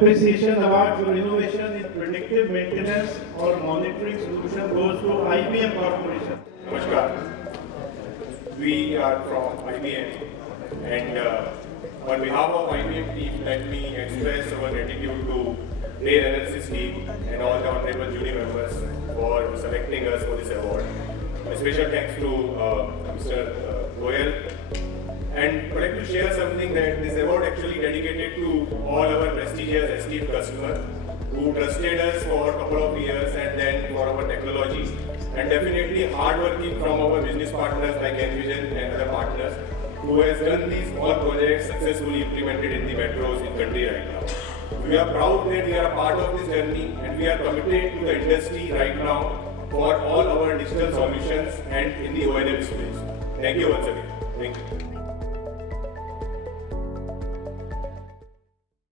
appreciation award for innovation in predictive maintenance or monitoring solution goes to IBM Corporation. Namaskar. We are from IBM, and on behalf of IBM team, let me express our gratitude to their analysis team and all the honorable jury members for selecting us for this award. A special thanks to Mr. Goyal. And I'd like to share something that this award actually dedicated to all our prestigious esteemed customers who trusted us for a couple of years and then for our technology, and definitely hardworking from our business partners like Envision and other partners who has done these all projects successfully implemented in the metros in country right now. We are proud that we are a part of this journey, and we are committed to the industry right now for all our digital solutions and in the O&M space. Thank you once again. Thank you.